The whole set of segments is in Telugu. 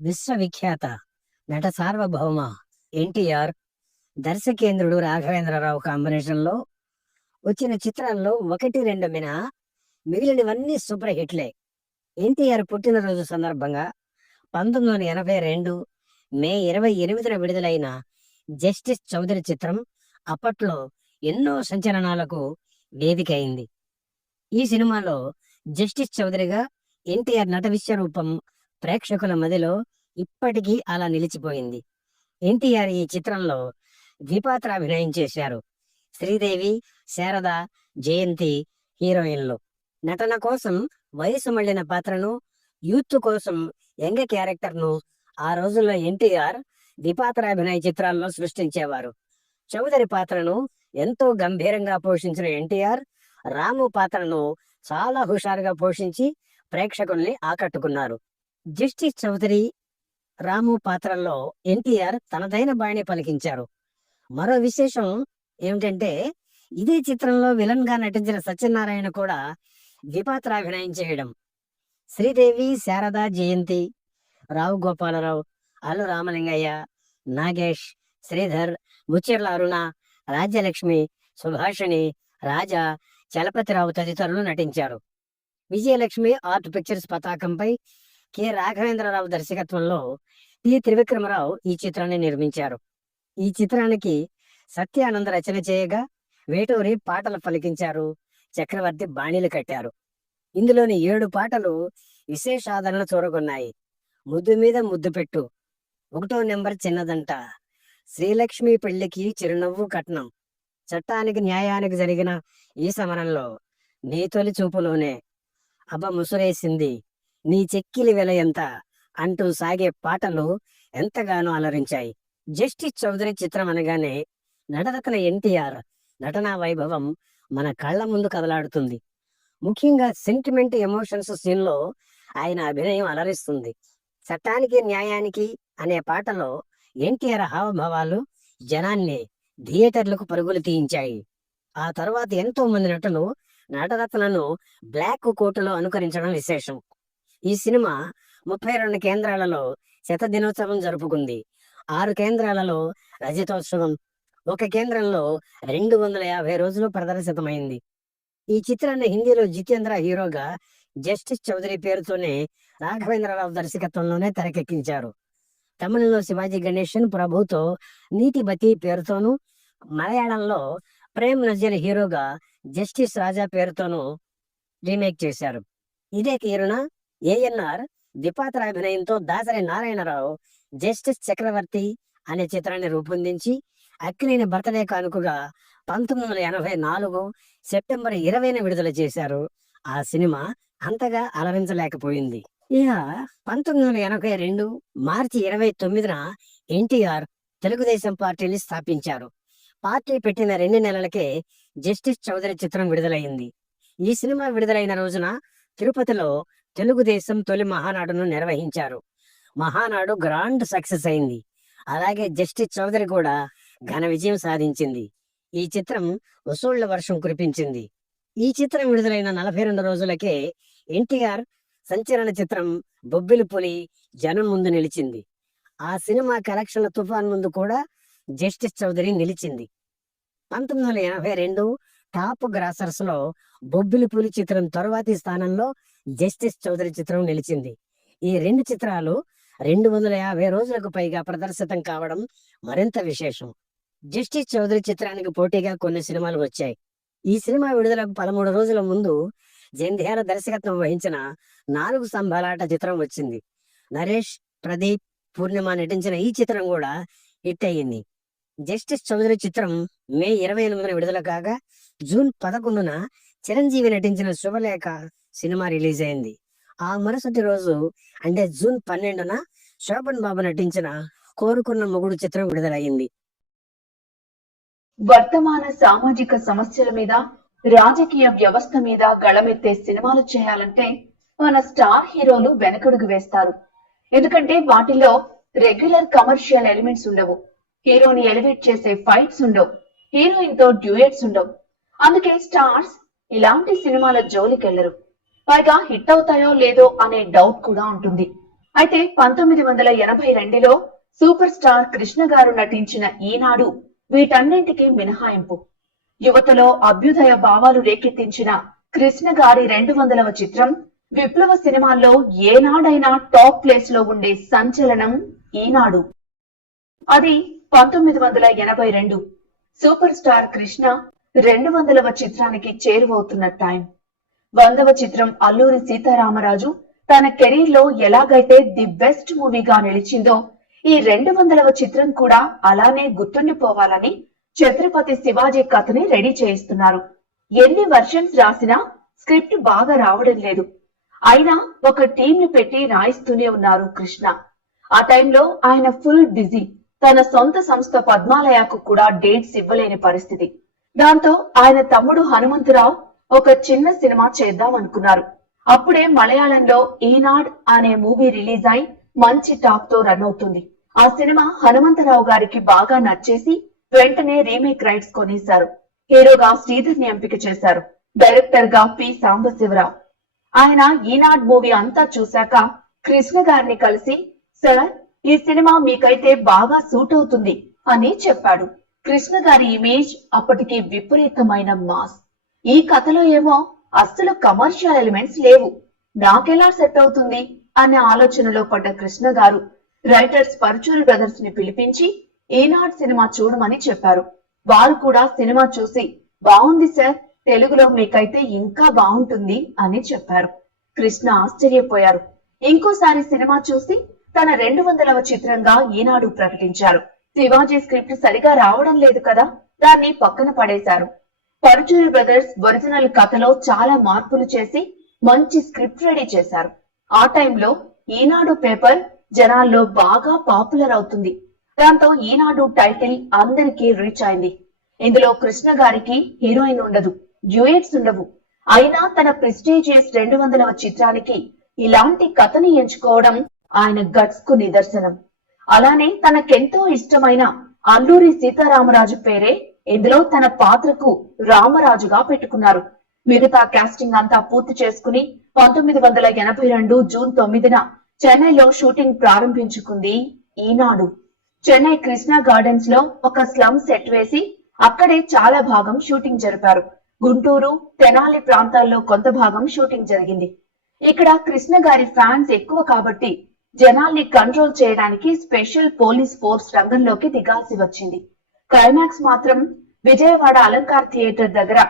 విశ్వవిఖ్యాత నట సార్వభౌమ ఎన్టీఆర్ దర్శకేంద్రుడు రాఘవేంద్రరావు కాంబినేషన్లో వచ్చిన చిత్రాల్లో ఒకటి రెండు మినహా మిగిలినవన్నీ సూపర్ హిట్లే. ఎన్టీఆర్ పుట్టినరోజు సందర్భంగా పంతొమ్మిది వందల ఎనభై రెండు మే ఇరవై ఎనిమిదిన విడుదలైన జస్టిస్ చౌదరి చిత్రం అప్పట్లో ఎన్నో సంచలనాలకు వేదిక అయింది ఈ సినిమాలో జస్టిస్ చౌదరిగా ఎన్టీఆర్ నట విశ్వరూపం ప్రేక్షకుల మదిలో ఇప్పటికీ అలా నిలిచిపోయింది. ఎన్టీఆర్ ఈ చిత్రంలో ద్విపాత్ర అభినయం చేశారు. శ్రీదేవి శారద జయంతి హీరోయిన్లు. నటన కోసం వయసు మళ్ళిన పాత్రను యూత్ కోసం యంగ్ క్యారెక్టర్ను ఆ రోజుల్లో ఎన్టీఆర్ ద్విపాత్రాభినయ చిత్రాల్లో సృష్టించేవారు. చౌదరి పాత్రను ఎంతో గంభీరంగా పోషించిన ఎన్టీఆర్ రాము పాత్రను చాలా హుషారుగా పోషించి ప్రేక్షకుల్ని ఆకట్టుకున్నారు. జస్టిస్ చౌదరి రాము పాత్రల్లో ఎన్టీఆర్ తనదైన బాణి పలికించారు. మరో విశేషం ఏమిటంటే ఇదే చిత్రంలో విలన్గా నటించిన సత్యనారాయణ కూడా ద్విపాత్రాభినయం చేయడం. శ్రీదేవి శారద జయంతి రావు గోపాలరావు అల్లు రామలింగయ్య నాగేష్ శ్రీధర్ ముచ్చెర్ల అరుణ రాజ్యలక్ష్మి సుభాషిణి రాజా చలపతిరావు తదితరులు నటించారు. విజయలక్ష్మి ఆర్ట్ పిక్చర్స్ పతాకంపై కె. రాఘవేంద్రరావు దర్శకత్వంలో టి. త్రివిక్రమరావు ఈ చిత్రాన్ని నిర్మించారు. ఈ చిత్రానికి సత్యానంద రచన చేయగా వేటూరి పాటలు పలికించారు. చక్రవర్తి బాణీలు కట్టారు. ఇందులోని ఏడు పాటలు విశేష ఆదరణ చూరగొన్నాయి ముద్దు మీద ముద్దు పెట్టు. ఒకటో నెంబర్ చిన్నదంట. శ్రీలక్ష్మి పెళ్ళికి చిరునవ్వు కట్నం. చట్టానికి న్యాయానికి జరిగిన ఈ సమరంలో నీ తొలి చూపులోనే అబ్బ ముసురేసింది నీ చెక్కిలి వెల ఎంత? అంటూ సాగే పాటలు ఎంతగానో అలరించాయి. జస్టిస్ చౌదరి చిత్రం అనగానే నటరత్న ఎన్టీఆర్ నటనా వైభవం మన కళ్ళ ముందు కదలాడుతుంది. ముఖ్యంగా సెంటిమెంట్ ఎమోషన్స్ సీన్లో ఆయన అభినయం అలరిస్తుంది. చట్టానికి న్యాయానికి అనే పాటలో ఎన్టీఆర్ హావభావాలు జనాన్ని థియేటర్లకు పరుగులు తీయించాయి. ఆ తర్వాత ఎంతో మంది నటులు నటరత్నను బ్లాక్ కోటులో అనుకరించడం విశేషం. ఈ సినిమా ముప్పై రెండు కేంద్రాలలో శత దినోత్సవం జరుపుకుంది. ఆరు కేంద్రాలలో రజతోత్సవం ఒక కేంద్రంలో రెండు వందల యాభై రోజులు ప్రదర్శితమైంది. ఈ చిత్రాన్ని హిందీలో జితేంద్ర హీరోగా జస్టిస్ చౌదరి పేరుతోనే రాఘవేంద్రరావు దర్శకత్వంలోనే తెరకెక్కించారు. తమిళంలో శివాజీ గణేశన్ ప్రభుతో నీతిబతి పేరుతోనూ మలయాళంలో ప్రేమ్ నజీర్ హీరోగా జస్టిస్ రాజా పేరుతోనూ రీమేక్ చేశారు. ఇదే తీరున ఏఎన్ఆర్ ద్విపాత్ర అభినయంతో దాసరి నారాయణరావు జస్టిస్ చక్రవర్తి అనే చిత్రాన్ని రూపొందించి అక్కినేని బర్త్డే కానుకగా పంతొమ్మిది వందల ఎనభై నాలుగు సెప్టెంబర్ ఇరవైన విడుదల చేశారు. ఆ సినిమా అంతగా అలరించలేకపోయింది. ఇక పంతొమ్మిది వందల ఎనభై రెండు మార్చి ఇరవై తొమ్మిదిన ఎన్టీఆర్ తెలుగుదేశం పార్టీని స్థాపించారు. పార్టీ పెట్టిన రెండు నెలలకే జస్టిస్ చౌదరి చిత్రం విడుదలైంది. ఈ సినిమా విడుదలైన రోజున తిరుపతిలో తెలుగుదేశం తొలి మహానాడును నిర్వహించారు. మహానాడు గ్రాండ్ సక్సెస్ అయింది. అలాగే జస్టిస్ చౌదరి కూడా ఘన విజయం సాధించింది. ఈ చిత్రం వసూళ్ళ వర్షం కురిపించింది. ఈ చిత్రం విడుదలైన నలభై రెండు రోజులకే ఎన్టీఆర్ సంచలన చిత్రం బొబ్బిలి పులి జనం ముందు నిలిచింది. ఆ సినిమా కలెక్షన్ల తుఫాన్ ముందు కూడా జస్టిస్ చౌదరి నిలిచింది. పంతొమ్మిది వందల ఎనభై రెండు టాప్ గ్రాసర్స్లో బొబ్బిలి పులి చిత్రం తరువాతి స్థానంలో జస్టిస్ చౌదరి చిత్రం నిలిచింది. ఈ రెండు చిత్రాలు రెండు వందల యాభై రోజులకు పైగా ప్రదర్శితం కావడం మరింత విశేషం. జస్టిస్ చౌదరి చిత్రానికి పోటీగా కొన్ని సినిమాలు వచ్చాయి. ఈ సినిమా విడుదలకు పదమూడు రోజుల ముందు జంధ్యాల దర్శకత్వం వహించిన నాలుగు స్తంభాలాట చిత్రం వచ్చింది. నరేష్ ప్రదీప్ పూర్ణిమ నటించిన ఈ చిత్రం కూడా హిట్ అయ్యింది. జస్టిస్ చౌదరి చిత్రం మే ఇరవై ఎనిమిదిన విడుదల కాగా జూన్ పదకొండున చిరంజీవి నటించిన శుభలేఖ సినిమా రిలీజ్ అయింది. ఆ మరుసటి రోజు అంటే జూన్ పన్నెండున శోభన్ బాబు నటించిన కోరుకున్న మొగుడు చిత్రం విడుదలయ్యింది. వర్తమాన సామాజిక సమస్యల మీద రాజకీయ వ్యవస్థ మీద గళమెత్తే సినిమాలు చేయాలంటే మన స్టార్ హీరోలు వెనకడుగు వేస్తారు. ఎందుకంటే వాటిల్లో రెగ్యులర్ కమర్షియల్ ఎలిమెంట్స్ ఉండవు. హీరోని ఎలివేట్ చేసే ఫైట్స్ ఉండవు. హీరోయిన్తో డ్యూయట్స్ ఉండవు. అందుకే స్టార్స్ ఇలాంటి సినిమాల జోలికెళ్ళరు పైగా హిట్ అవుతాయో లేదో అనే డౌట్ కూడా ఉంటుంది. అయితే పంతొమ్మిది వందల ఎనభై రెండులో సూపర్ స్టార్ కృష్ణ గారు నటించిన ఈనాడు వీటన్నింటికి మినహాయింపు. యువతలో అభ్యుదయ భావాలు రేకెత్తించిన కృష్ణ గారి రెండు వందలవ చిత్రం విప్లవ సినిమాల్లో ఏనాడైనా టాప్ ప్లేస్లో ఉండే సంచలనం ఈనాడు. అది పంతొమ్మిది వందల ఎనభై రెండు సూపర్ స్టార్ కృష్ణ రెండు వందలవ చిత్రానికి చేరువవుతున్న టైం. వందవ చిత్రం అల్లూరి సీతారామరాజు తన కెరీర్లో ఎలాగైతే ది బెస్ట్ మూవీగా నిలిచిందో ఈ రెండు వందలవ చిత్రం కూడా అలానే గుర్తుండిపోవాలని ఛత్రపతి శివాజీ కథని రెడీ చేయిస్తున్నారు. ఎన్ని వర్షన్స్ రాసినా స్క్రిప్ట్ బాగా రావడం లేదు. అయినా ఒక టీం ని పెట్టి రాయిస్తూనే ఉన్నారు కృష్ణ. ఆ టైంలో ఆయన ఫుల్ బిజీ. తన సొంత సంస్థ పద్మాలయాకు కూడా డేట్స్ ఇవ్వలేని పరిస్థితి. దాంతో ఆయన తమ్ముడు హనుమంతరావు ఒక చిన్న సినిమా చేద్దాం అనుకున్నారు. అప్పుడే మలయాళంలో ఈనాడ్ అనే మూవీ రిలీజ్ అయి మంచి టాక్తో రన్ అవుతుంది. ఆ సినిమా హనుమంతరావు గారికి బాగా నచ్చేసి వెంటనే రీమేక్ రైట్స్ కొనేశారు. హీరోగా శ్రీధర్ని ఎంపిక చేశారు. డైరెక్టర్గా పి. సాంబశివరావు. ఆయన ఈనాడ్ మూవీ అంతా చూశాక కృష్ణ గారిని కలిసి సార్ ఈ సినిమా మీకైతే బాగా సూట్ అవుతుంది అని చెప్పాడు. కృష్ణ గారి ఇమేజ్ అప్పటికి విపరీతమైన మాస్. ఈ కథలో ఏమో అస్సలు కమర్షియల్ ఎలిమెంట్స్ లేవు. నాకెలా సెట్ అవుతుంది అనే ఆలోచనలో పడ్డ కృష్ణ గారు రైటర్స్ పరుచూరి బ్రదర్స్ని పిలిపించి ఈనాడు సినిమా చూడమని చెప్పారు. వారు కూడా సినిమా చూసి బాగుంది సార్ తెలుగులో మీకైతే ఇంకా బాగుంటుంది అని చెప్పారు. కృష్ణ ఆశ్చర్యపోయారు. ఇంకోసారి సినిమా చూసి తన రెండు వందలవ చిత్రంగా ఈనాడు ప్రకటించారు. శివాజీ స్క్రిప్ట్ సరిగా రావడం లేదు కదా? దాన్ని పక్కన పడేశారు. పరుచూరి బ్రదర్స్ ఒరిజినల్ కథలో చాలా మార్పులు చేసి మంచి స్క్రిప్ట్ రెడీ చేశారు. ఆ టైంలో ఈనాడు పేపర్ జనాల్లో బాగా పాపులర్ అవుతుంది. దాంతో ఈనాడు టైటిల్ అందరికీ రీచ్ అయింది. ఇందులో కృష్ణ గారికి హీరోయిన్ ఉండదు డ్యూయట్స్ ఉండవు. అయినా తన ప్రెస్టీజియస్ రెండు వందల చిత్రానికి ఇలాంటి కథని ఎంచుకోవడం ఆయన గట్స్కు నిదర్శనం. అలానే తనకెంతో ఇష్టమైన అల్లూరి సీతారామరాజు పేరే ఇందులో తన పాత్రకు రామరాజుగా పెట్టుకున్నారు. మిగతా కాస్టింగ్ అంతా పూర్తి చేసుకుని పంతొమ్మిది వందల ఎనభై రెండు జూన్ తొమ్మిదిన చెన్నైలో షూటింగ్ ప్రారంభించుకుంది ఈనాడు. చెన్నై కృష్ణా గార్డెన్స్లో ఒక స్లమ్ సెట్ వేసి అక్కడే చాలా భాగం షూటింగ్ జరిపారు. గుంటూరు తెనాలి ప్రాంతాల్లో కొంత భాగం షూటింగ్ జరిగింది. ఇక్కడ కృష్ణ గారి ఫ్యాన్స్ ఎక్కువ కాబట్టి జనాల్ని కంట్రోల్ చేయడానికి స్పెషల్ పోలీస్ ఫోర్స్ రంగంలోకి దిగాల్సి వచ్చింది. క్లైమాక్స్ మాత్రం విజయవాడ అలంకార్ థియేటర్ దగ్గర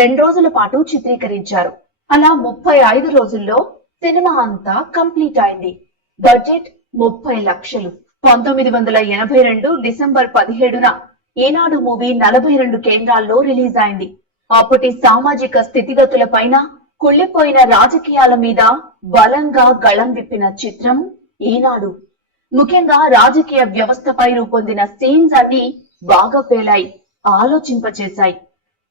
రెండు రోజుల పాటు చిత్రీకరించారు. అలా ముప్పై ఐదు రోజుల్లో సినిమా అంతా కంప్లీట్ అయింది. బడ్జెట్ ముప్పై లక్షలు. పంతొమ్మిది వందల ఎనభై రెండు డిసెంబర్ పదిహేడున ఈనాడు మూవీ నలభై రెండు కేంద్రాల్లో రిలీజ్ అయింది. అప్పటి సామాజిక స్థితిగతుల పైన కుళ్ళిపోయిన రాజకీయాల మీద బలంగా గళం విప్పిన చిత్రం ఈనాడు ముఖ్యంగా రాజకీయ వ్యవస్థపై రూపొందిన సీన్స్ అన్ని బాగా పేలాయి ఆలోచింపచేశాయి.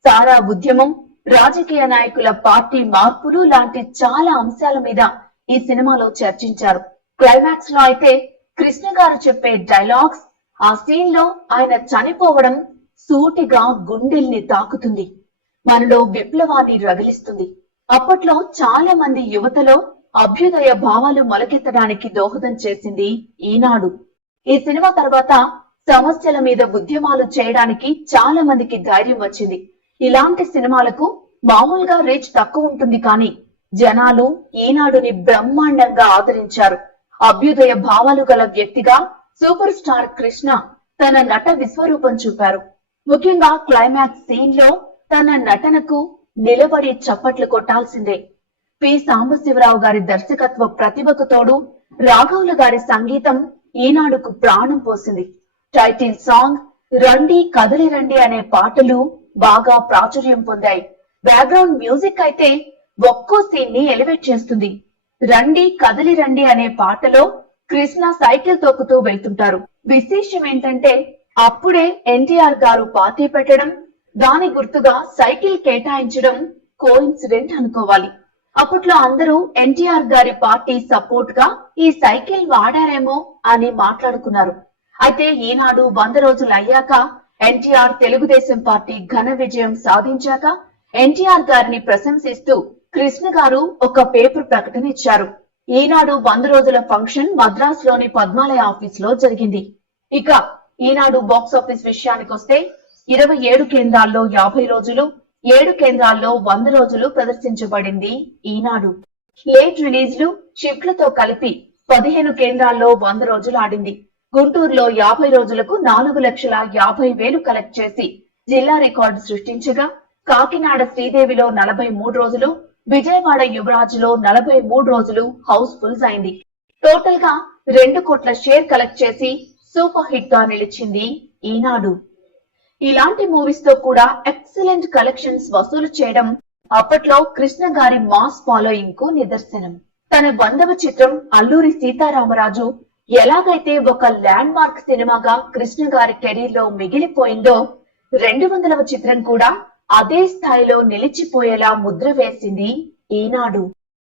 సారా ఉద్యమం రాజకీయ నాయకుల పార్టీ మార్పులు లాంటి చాలా అంశాల మీద ఈ సినిమాలో చర్చించారు. క్లైమాక్స్లో అయితే కృష్ణ గారు చెప్పే డైలాగ్స్ ఆ సీన్లో ఆయన చనిపోవడం సూటిగా గుండెల్ని తాకుతుంది. మనలో విప్లవాన్ని రగిలిస్తుంది. అప్పట్లో చాలా మంది యువతలో అభ్యుదయ భావాలు మొలకెత్తడానికి దోహదం చేసింది ఈనాడు. ఈ సినిమా తర్వాత సమస్యల మీద ఉద్యమాలు చేయడానికి చాలా మందికి ధైర్యం వచ్చింది. ఇలాంటి సినిమాలకు మామూలుగా రీచ్ తక్కువ ఉంటుంది కానీ జనాలు ఈనాడుని బ్రహ్మాండంగా ఆదరించారు. అభ్యుదయ భావాలు గల వ్యక్తిగా సూపర్ స్టార్ కృష్ణ తన నట విశ్వరూపం చూపారు. ముఖ్యంగా క్లైమాక్స్ సీన్లో తన నటనకు నిలబడి చప్పట్లు కొట్టాల్సిందే. పి సాంబశివరావు గారి దర్శకత్వ ప్రతిభకు తోడు రాఘవుల గారి సంగీతం ఈనాడుకు ప్రాణం పోసింది. టైటిల్ సాంగ్ రండి కదలి రండి అనే పాటలు బాగా ప్రాచుర్యం పొందాయి. బ్యాక్గ్రౌండ్ మ్యూజిక్ అయితే ఒక్కో సీన్ని ఎలివేట్ చేస్తుంది. రండి కదలి రండి అనే పాటలో కృష్ణ సైకిల్ తొక్కుతూ వెళ్తుంటారు. విశేషం ఏంటంటే అప్పుడే ఎన్టీఆర్ గారు పార్టీ పెట్టడం దాని గుర్తుగా సైకిల్ కేటాయించడం కోఇన్సిడెంట్ అనుకోవాలి. అప్పట్లో అందరూ ఎన్టీఆర్ గారి పార్టీ సపోర్ట్గా ఈ సైకిల్ వాడారేమో అని మాట్లాడుకున్నారు. అయితే ఈనాడు వంద రోజులు అయ్యాక ఎన్టీఆర్ తెలుగుదేశం పార్టీ ఘన విజయం సాధించాక ఎన్టీఆర్ గారిని ప్రశంసిస్తూ కృష్ణ గారు ఒక పేపర్ ప్రకటన ఇచ్చారు. ఈనాడు వంద రోజుల ఫంక్షన్ మద్రాస్లోని పద్మాలయ ఆఫీస్లో జరిగింది. ఇక ఈనాడు బాక్స్ ఆఫీస్ విషయానికొస్తే ఇరవై ఏడు కేంద్రాల్లో యాభై రోజులు ఏడు కేంద్రాల్లో వంద రోజులు ప్రదర్శించబడింది ఈనాడు. లేట్ రిలీజ్లు షిఫ్ట్లతో కలిపి పదిహేను కేంద్రాల్లో వంద రోజులు ఆడింది. గుంటూరులో యాభై రోజులకు నాలుగు లక్షల యాభై వేలు కలెక్ట్ చేసి జిల్లా రికార్డు సృష్టించగా కాకినాడ శ్రీదేవిలో నలభై మూడు రోజులు విజయవాడ యువరాజ్లో నలభై మూడు రోజులు హౌస్ ఫుల్స్ అయింది. టోటల్గా రెండు కోట్ల షేర్ కలెక్ట్ చేసి సూపర్ హిట్గా నిలిచింది ఈనాడు. ఇలాంటి మూవీస్తో కూడా ఎక్సలెంట్ కలెక్షన్స్ వసూలు చేయడం అప్పట్లో కృష్ణ గారి మాస్ ఫాలోయింగ్కు నిదర్శనం. తన వందవ చిత్రం అల్లూరి సీతారామరాజు ఎలాగైతే ఒక ల్యాండ్ మార్క్ సినిమాగా కృష్ణ గారి కెరీర్లో మిగిలిపోయిందో రెండు వందలవ చిత్రం కూడా అదే స్థాయిలో నిలిచిపోయేలా ముద్ర వేసింది ఈనాడు.